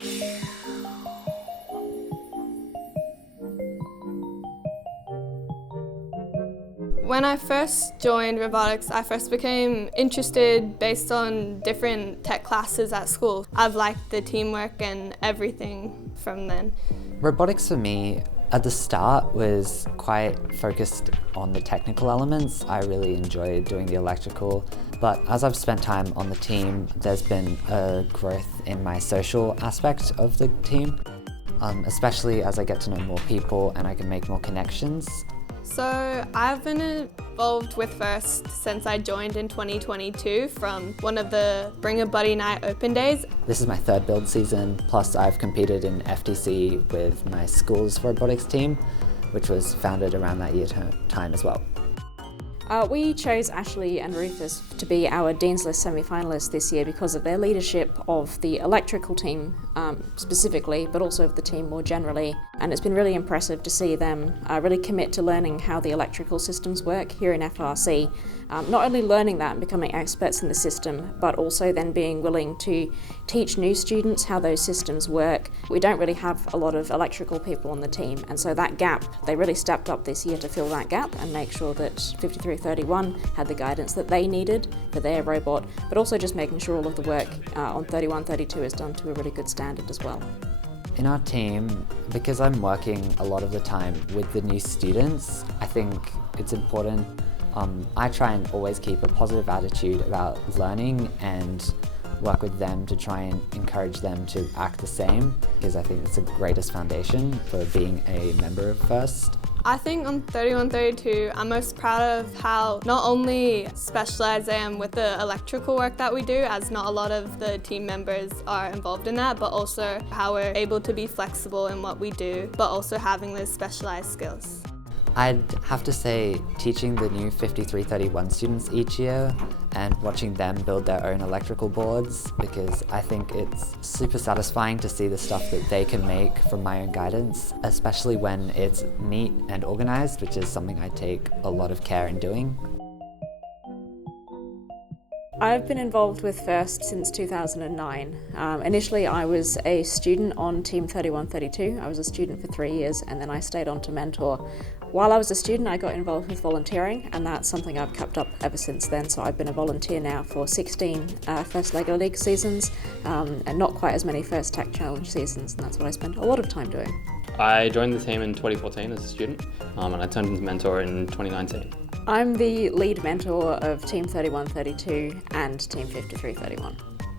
When I first joined robotics, I first became interested based on different tech classes at school. I've liked the teamwork and everything from then. Robotics for me at the start was quite focused on the technical elements. I really enjoyed doing the electrical, but as I've spent time on the team, there's been a growth in my social aspect of the team, especially as I get to know more people and I can make more connections. So I've been involved with FIRST since I joined in 2022 from one of the Bring a Buddy Night open days. This is my third build season, plus I've competed in FTC with my school's robotics team, which was founded around that year time as well. We chose Ashley and Rufus to be our Dean's List semi-finalists this year because of their leadership of the electrical team specifically, but also of the team more generally. And it's been really impressive to see them really commit to learning how the electrical systems work here in FRC. Not only learning that and becoming experts in the system, but also then being willing to teach new students how those systems work. We don't really have a lot of electrical people on the team, and so that gap, they really stepped up this year to fill that gap and make sure that 5331 had the guidance that they needed for their robot, but also just making sure all of the work on 3132 is done to a really good standard as well. In our team, because I'm working a lot of the time with the new students, I think it's important. I try and always keep a positive attitude about learning and work with them to try and encourage them to act the same, because I think it's the greatest foundation for being a member of FIRST. I think on 3132, I'm most proud of how not only specialised I am with the electrical work that we do, as not a lot of the team members are involved in that, but also how we're able to be flexible in what we do, but also having those specialised skills. I'd have to say teaching the new 5331 students each year and watching them build their own electrical boards, because I think it's super satisfying to see the stuff that they can make from my own guidance, especially when it's neat and organized, which is something I take a lot of care in doing. I've been involved with FIRST since 2009. Initially I was a student on Team 3132. I was a student for 3 years and then I stayed on to mentor. While I was a student I got involved with volunteering, and that's something I've kept up ever since then. So I've been a volunteer now for 16 FIRST LEGO League seasons and not quite as many FIRST Tech Challenge seasons, and that's what I spent a lot of time doing. I joined the team in 2014 as a student and I turned into mentor in 2019. I'm the lead mentor of Team 3132 and Team 5331.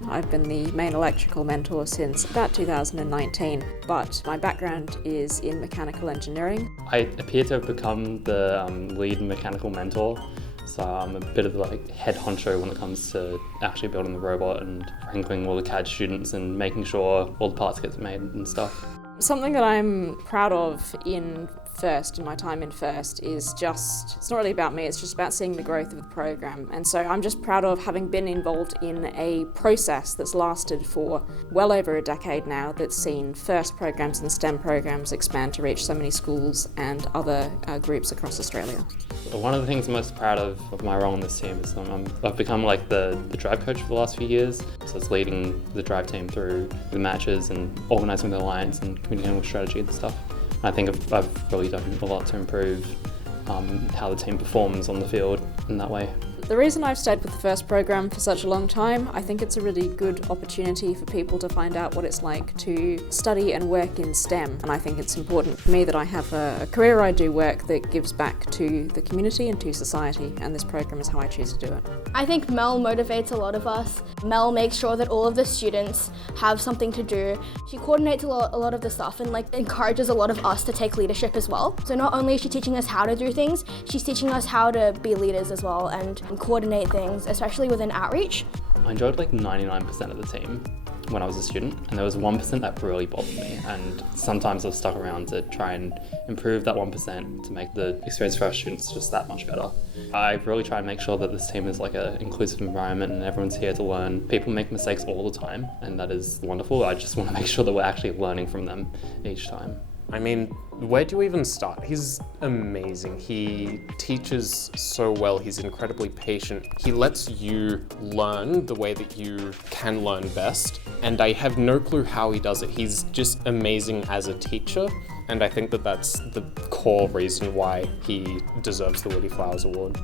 I've been the main electrical mentor since about 2019, but my background is in mechanical engineering. I appear to have become the lead mechanical mentor, so I'm a bit of the head honcho when it comes to actually building the robot and wrangling all the CAD students and making sure all the parts get made and stuff. Something that I'm proud of in FIRST, in my time in FIRST, is it's not really about me, it's just about seeing the growth of the program. And so I'm just proud of having been involved in a process that's lasted for well over a decade now, that's seen FIRST programs and STEM programs expand to reach so many schools and other groups across Australia. One of the things I'm most proud of my role in this team is I've become the drive coach for the last few years. So it's leading the drive team through the matches and organising the alliance and communicating with strategy and stuff. I think I've really done a lot to improve how the team performs on the field in that way. The reason I've stayed with the FIRST program for such a long time, I think it's a really good opportunity for people to find out what it's like to study and work in STEM. And I think it's important for me that I have a career I do work that gives back to the community and to society, and this program is how I choose to do it. I think Mel motivates a lot of us. Mel makes sure that all of the students have something to do. She coordinates a lot of the stuff and encourages a lot of us to take leadership as well. So not only is she teaching us how to do things, she's teaching us how to be leaders as well and coordinate things, especially within outreach. I enjoyed 99% of the team when I was a student, and there was 1% that really bothered me, and sometimes I've stuck around to try and improve that 1% to make the experience for our students just that much better. I really try and make sure that this team is an inclusive environment and everyone's here to learn. People make mistakes all the time and that is wonderful. I just want to make sure that we're actually learning from them each time. I mean, where do you even start? He's amazing. He teaches so well. He's incredibly patient. He lets you learn the way that you can learn best. And I have no clue how he does it. He's just amazing as a teacher. And I think that that's the core reason why he deserves the Woodie Flowers Award.